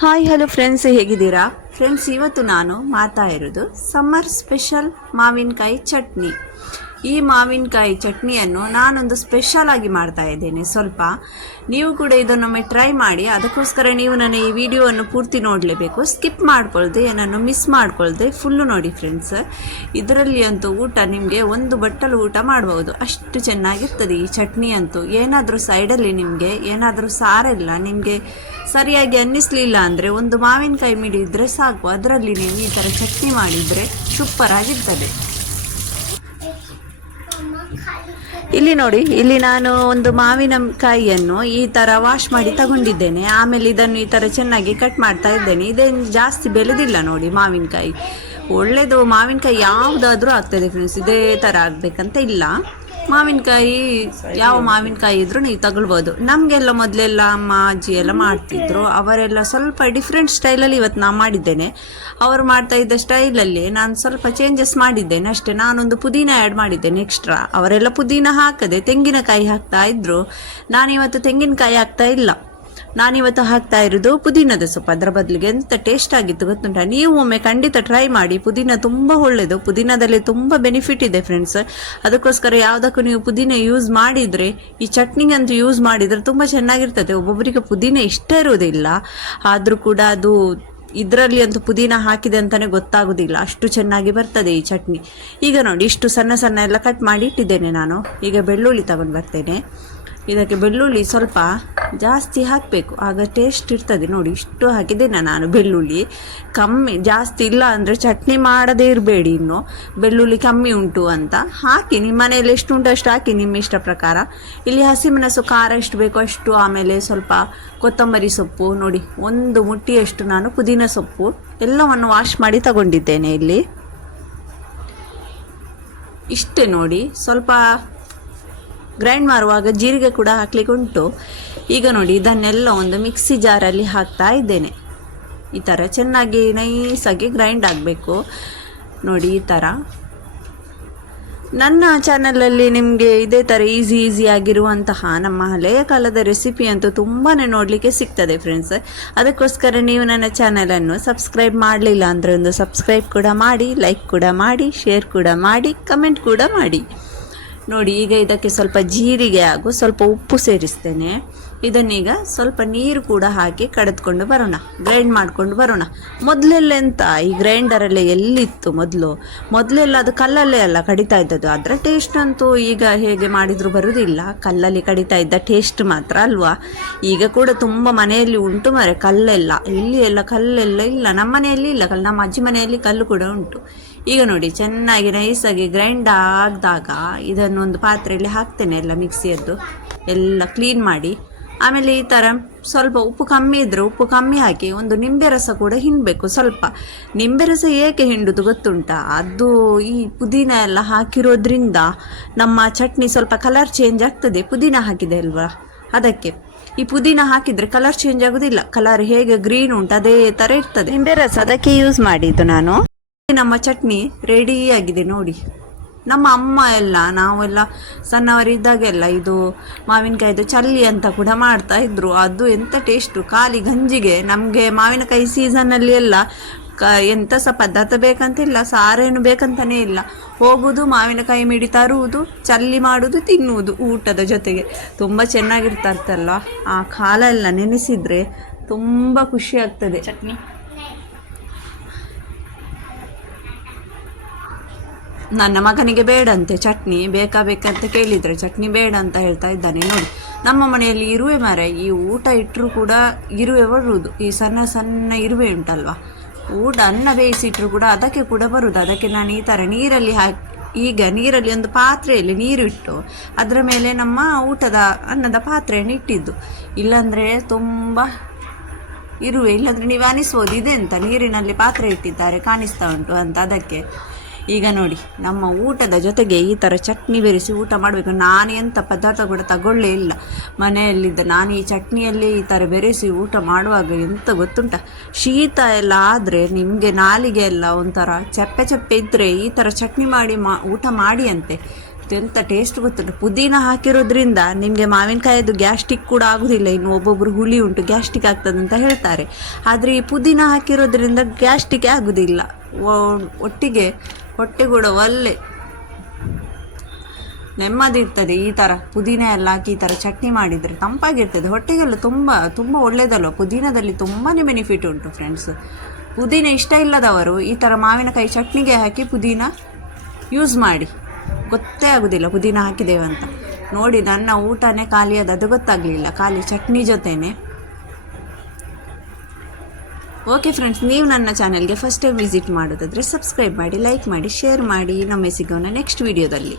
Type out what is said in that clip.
Hi hello friends, ಹೇಗಿದ್ದೀರಾ friends? ಇವತ್ತು ನಾನು ಮಾಡ್ತಾ ಇರೋದು ಸಮ್ಮರ್ ಸ್ಪೆಷಲ್ ಮಾವಿನಕಾಯಿ ಚಟ್ನಿ. ಈ ಮಾವಿನಕಾಯಿ ಚಟ್ನಿಯನ್ನು ನಾನೊಂದು ಸ್ಪೆಷಲ್ ಆಗಿ ಮಾಡ್ತಾ ಇದ್ದೇನೆ. ಸ್ವಲ್ಪ ನೀವು ಕೂಡ ಇದನ್ನೊಮ್ಮೆ ಟ್ರೈ ಮಾಡಿ. ಅದಕ್ಕೋಸ್ಕರ ನೀವು ನನ್ನ ಈ ವಿಡಿಯೋವನ್ನು ಪೂರ್ತಿ ನೋಡಲೇಬೇಕು, ಸ್ಕಿಪ್ ಮಾಡ್ಕೊಳ್ದೆ, ಏನನ್ನು ಮಿಸ್ ಮಾಡ್ಕೊಳ್ದೆ ಫುಲ್ಲು ನೋಡಿ ಫ್ರೆಂಡ್ಸ್. ಇದರಲ್ಲಿ ಅಂತೂ ಊಟ ನಿಮಗೆ ಒಂದು ಬಟ್ಟಲು ಊಟ ಮಾಡ್ಬೋದು, ಅಷ್ಟು ಚೆನ್ನಾಗಿರ್ತದೆ ಈ ಚಟ್ನಿ ಅಂತೂ. ಏನಾದರೂ ಸೈಡಲ್ಲಿ ನಿಮಗೆ ಏನಾದರೂ ಸಾರೆಲ್ಲ ನಿಮಗೆ ಸರಿಯಾಗಿ ಅನ್ನಿಸ್ಲಿಲ್ಲ ಅಂದರೆ ಒಂದು ಮಾವಿನಕಾಯಿ ಮಿಡಿದ್ರೆ ಸಾಕು, ಅದರಲ್ಲಿ ನೀವು ಈ ಥರ ಚಟ್ನಿ ಮಾಡಿದರೆ ಸೂಪರ್ ಆಗಿರ್ತದೆ. ಇಲ್ಲಿ ನೋಡಿ, ಇಲ್ಲಿ ನಾನು ಒಂದು ಮಾವಿನಕಾಯಿಯನ್ನು ಈ ಥರ ವಾಶ್ ಮಾಡಿ ತಗೊಂಡಿದ್ದೇನೆ. ಆಮೇಲೆ ಇದನ್ನು ಈ ಥರ ಚೆನ್ನಾಗಿ ಕಟ್ ಮಾಡ್ತಾ ಇದ್ದೇನೆ. ಇದೇನು ಜಾಸ್ತಿ ಬೆಳೆದಿಲ್ಲ ನೋಡಿ ಮಾವಿನಕಾಯಿ. ಒಳ್ಳೆಯದು ಮಾವಿನಕಾಯಿ ಯಾವುದಾದ್ರೂ ಆಗ್ತದೆ ಫ್ರೆಂಡ್ಸ್, ಇದೇ ಥರ ಆಗಬೇಕಂತ ಇಲ್ಲ. ಮಾವಿನಕಾಯಿ ಯಾವ ಮಾವಿನಕಾಯಿ ಇದ್ರೂ ನೀವು ತಗೊಳ್ಬೋದು. ನಮಗೆಲ್ಲ ಮೊದಲೆಲ್ಲ ಅಮ್ಮ ಅಜ್ಜಿ ಎಲ್ಲ ಮಾಡ್ತಿದ್ರು, ಅವರೆಲ್ಲ ಸ್ವಲ್ಪ ಡಿಫ್ರೆಂಟ್ ಸ್ಟೈಲಲ್ಲಿ ಇವತ್ತು ನಾನು ಮಾಡಿದ್ದೇನೆ. ಅವರು ಮಾಡ್ತಾ ಇದ್ದ ಸ್ಟೈಲಲ್ಲಿ ನಾನು ಸ್ವಲ್ಪ ಚೇಂಜಸ್ ಮಾಡಿದ್ದೇನೆ ಅಷ್ಟೇ. ನಾನೊಂದು ಪುದೀನ ಆ್ಯಡ್ ಮಾಡಿದ್ದೇನೆ ಎಕ್ಸ್ಟ್ರಾ. ಅವರೆಲ್ಲ ಪುದೀನ ಹಾಕದೆ ತೆಂಗಿನಕಾಯಿ ಹಾಕ್ತಾ ಇದ್ರು, ನಾನಿವತ್ತು ತೆಂಗಿನಕಾಯಿ ಹಾಕ್ತಾ ಇಲ್ಲ. ನಾನಿವತ್ತು ಹಾಕ್ತಾ ಇರೋದು ಪುದೀನದ ಸೊಪ್ಪು. ಅದರ ಬದಲಿಗೆ ಎಂತ ಟೇಸ್ಟ್ ಆಗಿತ್ತು ಗೊತ್ತುಂಟ? ನೀವು ಒಮ್ಮೆ ಖಂಡಿತ ಟ್ರೈ ಮಾಡಿ. ಪುದೀನ ತುಂಬ ಒಳ್ಳೆಯದು, ಪುದೀನದಲ್ಲಿ ತುಂಬ ಬೆನಿಫಿಟ್ ಇದೆ ಫ್ರೆಂಡ್ಸ್. ಅದಕ್ಕೋಸ್ಕರ ಯಾವುದಕ್ಕೂ ನೀವು ಪುದೀನ ಯೂಸ್ ಮಾಡಿದರೆ, ಈ ಚಟ್ನಿಗಂತೂ ಯೂಸ್ ಮಾಡಿದರೆ ತುಂಬ ಚೆನ್ನಾಗಿರ್ತದೆ. ಒಬ್ಬೊಬ್ಬರಿಗೆ ಪುದೀನ ಇಷ್ಟ ಇರೋದಿಲ್ಲ, ಆದರೂ ಕೂಡ ಅದು ಇದರಲ್ಲಿ ಅಂತೂ ಪುದೀನ ಹಾಕಿದೆ ಅಂತಲೇ ಗೊತ್ತಾಗೋದಿಲ್ಲ, ಅಷ್ಟು ಚೆನ್ನಾಗಿ ಬರ್ತದೆ ಈ ಚಟ್ನಿ. ಈಗ ನೋಡಿ, ಇಷ್ಟು ಸಣ್ಣ ಸಣ್ಣ ಎಲ್ಲ ಕಟ್ ಮಾಡಿ ಇಟ್ಟಿದ್ದೇನೆ ನಾನು. ಈಗ ಬೆಳ್ಳುಳ್ಳಿ ತಗೊಂಡು ಬರ್ತೇನೆ. ಇದಕ್ಕೆ ಬೆಳ್ಳುಳ್ಳಿ ಸ್ವಲ್ಪ ಜಾಸ್ತಿ ಹಾಕಬೇಕು, ಆಗ ಟೇಸ್ಟ್ ಇರ್ತದೆ. ನೋಡಿ, ಇಷ್ಟು ಹಾಕಿದ್ದೇನೆ ನಾನು. ಬೆಳ್ಳುಳ್ಳಿ ಕಮ್ಮಿ ಜಾಸ್ತಿ ಇಲ್ಲ ಅಂದರೆ ಚಟ್ನಿ ಮಾಡದೇ ಇರಬೇಡಿ, ಇನ್ನು ಬೆಳ್ಳುಳ್ಳಿ ಕಮ್ಮಿ ಉಂಟು ಅಂತ ಹಾಕಿ. ನಿಮ್ಮ ಮನೆಯಲ್ಲಿ ಎಷ್ಟು ಉಂಟು ಅಷ್ಟು ಹಾಕಿ, ನಿಮ್ಮ ಇಷ್ಟ ಪ್ರಕಾರ. ಇಲ್ಲಿ ಹಸಿಮೆಣಸು ಖಾರ ಎಷ್ಟು ಬೇಕೋ ಅಷ್ಟು, ಆಮೇಲೆ ಸ್ವಲ್ಪ ಕೊತ್ತಂಬರಿ ಸೊಪ್ಪು, ನೋಡಿ ಒಂದು ಮುಟ್ಟಿಯಷ್ಟು ನಾನು ಪುದೀನ ಸೊಪ್ಪು ಎಲ್ಲವನ್ನು ವಾಶ್ ಮಾಡಿ ತಗೊಂಡಿದ್ದೇನೆ. ಇಲ್ಲಿ ಇಷ್ಟೇ ನೋಡಿ. ಸ್ವಲ್ಪ ಗ್ರೈಂಡ್ ಮಾಡುವಾಗ ಜೀರಿಗೆ ಕೂಡ ಹಾಕ್ಲಿಕ್ಕೆ ಉಂಟು. ಈಗ ನೋಡಿ, ಇದನ್ನೆಲ್ಲ ಒಂದು ಮಿಕ್ಸಿ ಜಾರಲ್ಲಿ ಹಾಕ್ತಾ ಇದ್ದೇನೆ. ಈ ಥರ ಚೆನ್ನಾಗಿ ನೈಸಾಗಿ ಗ್ರೈಂಡ್ ಆಗಬೇಕು ನೋಡಿ. ಈ ಥರ ನನ್ನ ಚಾನಲಲ್ಲಿ ನಿಮಗೆ ಇದೇ ಥರ ಈಸಿ ಆಗಿರುವಂತಹ ನಮ್ಮ ಹಳೆಯ ಕಾಲದ ರೆಸಿಪಿ ಅಂತೂ ತುಂಬಾ ನೋಡಲಿಕ್ಕೆ ಸಿಗ್ತದೆ ಫ್ರೆಂಡ್ಸ್. ಅದಕ್ಕೋಸ್ಕರ ನೀವು ನನ್ನ ಚಾನಲನ್ನು ಸಬ್ಸ್ಕ್ರೈಬ್ ಮಾಡಲಿಲ್ಲ ಅಂದರೆ ಒಂದು ಸಬ್ಸ್ಕ್ರೈಬ್ ಕೂಡ ಮಾಡಿ, ಲೈಕ್ ಕೂಡ ಮಾಡಿ, ಶೇರ್ ಕೂಡ ಮಾಡಿ, ಕಮೆಂಟ್ ಕೂಡ ಮಾಡಿ. ನೋಡಿ, ಈಗ ಇದಕ್ಕೆ ಸ್ವಲ್ಪ ಜೀರಿಗೆ ಹಾಗೂ ಸ್ವಲ್ಪ ಉಪ್ಪು ಸೇರಿಸ್ತೇನೆ. ಇದನ್ನೀಗ ಸ್ವಲ್ಪ ನೀರು ಕೂಡ ಹಾಕಿ ಕಡೆದುಕೊಂಡು ಬರೋಣ, ಗ್ರೈಂಡ್ ಮಾಡಿಕೊಂಡು ಬರೋಣ. ಮೊದಲೆಲ್ಲ ಎಂತ ಈ ಗ್ರೈಂಡರಲ್ಲೇ ಎಲ್ಲಿತ್ತು ಮೊದಲೆಲ್ಲ ಅದು ಕಲ್ಲಲ್ಲೇ ಅಲ್ಲ ಕಡಿತಾ ಇದ್ದದ್ದು. ಅದರ ಟೇಸ್ಟ್ ಅಂತೂ ಈಗ ಹೇಗೆ ಮಾಡಿದರೂ ಬರುವುದಿಲ್ಲ. ಕಲ್ಲಲ್ಲಿ ಕಡಿತಾ ಇದ್ದ ಟೇಸ್ಟ್ ಮಾತ್ರ ಅಲ್ವಾ? ಈಗ ಕೂಡ ತುಂಬ ಮನೆಯಲ್ಲಿ ಉಂಟು ಮರೆ ಕಲ್ಲೆಲ್ಲ. ಇಲ್ಲಿ ಎಲ್ಲ ಕಲ್ಲೆಲ್ಲ ಇಲ್ಲ, ನಮ್ಮ ಮನೆಯಲ್ಲಿ ಇಲ್ಲ ಕಲ್ಲು, ನಮ್ಮ ಅಜ್ಜಿ ಮನೆಯಲ್ಲಿ ಕಲ್ಲು ಕೂಡ ಉಂಟು. ಈಗ ನೋಡಿ, ಚೆನ್ನಾಗಿ ನೈಸಾಗಿ ಗ್ರೈಂಡ್ ಆಗಿದಾಗ ಇದನ್ನು ಒಂದು ಪಾತ್ರೆಯಲ್ಲಿ ಹಾಕ್ತೇನೆ, ಎಲ್ಲ ಮಿಕ್ಸಿಯದ್ದು ಎಲ್ಲ ಕ್ಲೀನ್ ಮಾಡಿ. ಆಮೇಲೆ ಈ ಥರ ಸ್ವಲ್ಪ ಉಪ್ಪು ಕಮ್ಮಿ ಇದ್ದರೆ ಉಪ್ಪು ಕಮ್ಮಿ ಹಾಕಿ. ಒಂದು ನಿಂಬೆ ರಸ ಕೂಡ ಹಿಂಡಬೇಕು ಸ್ವಲ್ಪ. ನಿಂಬೆ ರಸ ಏಕೆ ಹಿಂಡುದು ಗೊತ್ತುಂಟಾ? ಅದು ಈ ಪುದೀನ ಎಲ್ಲ ಹಾಕಿರೋದ್ರಿಂದ ನಮ್ಮ ಚಟ್ನಿ ಸ್ವಲ್ಪ ಕಲರ್ ಚೇಂಜ್ ಆಗ್ತದೆ. ಪುದೀನ ಹಾಕಿದೆ ಅಲ್ವಾ, ಅದಕ್ಕೆ. ಈ ಪುದೀನ ಹಾಕಿದರೆ ಕಲರ್ ಚೇಂಜ್ ಆಗೋದಿಲ್ಲ, ಕಲರ್ ಹೇಗೆ ಗ್ರೀನ್ ಉಂಟು ಅದೇ ಥರ ಇರ್ತದೆ. ನಿಂಬೆ ರಸ ಅದಕ್ಕೆ ಯೂಸ್ ಮಾಡಿದ್ದು ನಾನು. ನಮ್ಮ ಚಟ್ನಿ ರೆಡಿ ಆಗಿದೆ ನೋಡಿ. ನಮ್ಮ ಅಮ್ಮ ಎಲ್ಲ, ನಾವೆಲ್ಲ ಸಣ್ಣವರಿದ್ದಾಗೆಲ್ಲ ಇದು ಮಾವಿನಕಾಯಿದು ಚಲ್ಲಿ ಅಂತ ಕೂಡ ಮಾಡ್ತಾ ಇದ್ರು. ಅದು ಎಂಥ ಟೇಸ್ಟು, ಖಾಲಿ ಗಂಜಿಗೆ. ನಮಗೆ ಮಾವಿನಕಾಯಿ ಸೀಸನ್ನಲ್ಲಿ ಎಲ್ಲ ಎಂಥ ಸಹ ಪದಾರ್ಥ ಬೇಕಂತಿಲ್ಲ, ಸಾರೇನು ಬೇಕಂತಲೇ ಇಲ್ಲ. ಹೋಗುವುದು, ಮಾವಿನಕಾಯಿ ಮಿಡಿ ತರುವುದು, ಚಲ್ಲಿ ಮಾಡುವುದು, ತಿನ್ನುವುದು ಊಟದ ಜೊತೆಗೆ. ತುಂಬ ಚೆನ್ನಾಗಿರ್ತಾ ಇರ್ತಲ್ಲ ಆ ಕಾಲ ಎಲ್ಲ ನೆನೆಸಿದರೆ ತುಂಬ ಖುಷಿ ಆಗ್ತದೆ. ಚಟ್ನಿ ನನ್ನ ಮಗನಿಗೆ ಬೇಡಂತೆ ಚಟ್ನಿ, ಬೇಕಂತ ಕೇಳಿದರೆ ಚಟ್ನಿ ಬೇಡ ಅಂತ ಹೇಳ್ತಾ ಇದ್ದಾನೆ. ನೋಡಿ, ನಮ್ಮ ಮನೆಯಲ್ಲಿ ಇರುವೆ ಮರ, ಈ ಊಟ ಇಟ್ಟರೂ ಕೂಡ ಇರುವೆ ಬರುವುದು. ಈ ಸಣ್ಣ ಸಣ್ಣ ಇರುವೆ ಉಂಟಲ್ವ, ಊಟ ಅನ್ನ ಬೇಯಿಸಿಟ್ರು ಕೂಡ ಅದಕ್ಕೆ ಕೂಡ ಬರುವುದು. ಅದಕ್ಕೆ ನಾನು ಈ ಥರ ನೀರಲ್ಲಿ ಈಗ ನೀರಲ್ಲಿ ಒಂದು ಪಾತ್ರೆಯಲ್ಲಿ ನೀರು ಇಟ್ಟು ಅದರ ಮೇಲೆ ನಮ್ಮ ಅನ್ನದ ಪಾತ್ರೆಯನ್ನು ಇಟ್ಟಿದ್ದು. ಇಲ್ಲಾಂದರೆ ತುಂಬ ಇರುವೆ, ಇಲ್ಲಾಂದರೆ ನೀವು ಅನಿಸ್ಬೋದು ಇದೆಂತ ನೀರಿನಲ್ಲಿ ಪಾತ್ರೆ ಇಟ್ಟಿದ್ದಾರೆ ಕಾಣಿಸ್ತಾ ಉಂಟು ಅಂತ. ಅದಕ್ಕೆ ಈಗ ನೋಡಿ, ನಮ್ಮ ಊಟದ ಜೊತೆಗೆ ಈ ಥರ ಚಟ್ನಿ ಬೆರೆಸಿ ಊಟ ಮಾಡಬೇಕು. ನಾನು ಎಂಥ ಪದಾರ್ಥ ಕೂಡ ತಗೊಳ್ಳೇ ಇಲ್ಲ ಮನೆಯಲ್ಲಿದ್ದ. ನಾನು ಈ ಚಟ್ನಿಯಲ್ಲಿ ಈ ಥರ ಬೆರೆಸಿ ಊಟ ಮಾಡುವಾಗ ಎಂತ ಗೊತ್ತುಂಟ, ಶೀತ ಎಲ್ಲ ಆದರೆ ನಿಮಗೆ ನಾಲಿಗೆ ಎಲ್ಲ ಒಂಥರ ಚಪ್ಪೆ ಇದ್ದರೆ ಈ ಥರ ಚಟ್ನಿ ಮಾಡಿ ಊಟ ಮಾಡಿ ಅಂತೆ. ಎಂಥ ಟೇಸ್ಟ್ ಗೊತ್ತುಂಟು. ಪುದೀನ ಹಾಕಿರೋದ್ರಿಂದ ನಿಮಗೆ ಮಾವಿನಕಾಯಿದು ಗ್ಯಾಸ್ಟಿಕ್ ಕೂಡ ಆಗೋದಿಲ್ಲ. ಇನ್ನು ಒಬ್ಬೊಬ್ಬರು ಹುಳಿ ಉಂಟು ಗ್ಯಾಸ್ಟಿಕ್ ಆಗ್ತದಂತ ಹೇಳ್ತಾರೆ, ಆದರೆ ಈ ಪುದೀನ ಹಾಕಿರೋದ್ರಿಂದ ಗ್ಯಾಸ್ಟಿಕ್ ಆಗೋದಿಲ್ಲ. ಒಟ್ಟಿಗೆ ಹೊಟ್ಟೆ ಕೂಡ ಒಳ್ಳೆ ನೆಮ್ಮದಿ ಇರ್ತದೆ. ಈ ಥರ ಪುದೀನ ಎಲ್ಲ ಹಾಕಿ ಈ ಥರ ಚಟ್ನಿ ಮಾಡಿದರೆ ತಂಪಾಗಿರ್ತದೆ, ಹೊಟ್ಟೆಗೆಲ್ಲ ತುಂಬ ತುಂಬ ಒಳ್ಳೆಯದಲ್ವ. ಪುದೀನದಲ್ಲಿ ತುಂಬಾ ಬೆನಿಫಿಟ್ ಉಂಟು ಫ್ರೆಂಡ್ಸ್. ಪುದೀನ ಇಷ್ಟ ಇಲ್ಲದವರು ಈ ಥರ ಮಾವಿನಕಾಯಿ ಚಟ್ನಿಗೆ ಹಾಕಿ ಪುದೀನ ಯೂಸ್ ಮಾಡಿ, ಗೊತ್ತೇ ಆಗೋದಿಲ್ಲ ಪುದೀನ ಹಾಕಿದ್ದೇವೆ ಅಂತ. ನೋಡಿ ನನ್ನ ಊಟನೇ ಖಾಲಿಯಾದದ್ದು ಗೊತ್ತಾಗಲಿಲ್ಲ, ಖಾಲಿ ಚಟ್ನಿ ಜೊತೆನೆ. ಓಕೆ ಫ್ರೆಂಡ್ಸ್, ನೀವು ನನ್ನ ಚಾನಲ್ಗೆ ಫಸ್ಟ್ ಟೈಮ್ ವಿಸಿಟ್ ಮಾಡೋದಾದರೆ ಸಬ್ಸ್ಕ್ರೈಬ್ ಮಾಡಿ, ಲೈಕ್ ಮಾಡಿ, ಶೇರ್ ಮಾಡಿ. ನಮಗೆ ಸಿಗೋಣ ನೆಕ್ಸ್ಟ್ ವಿಡಿಯೋದಲ್ಲಿ.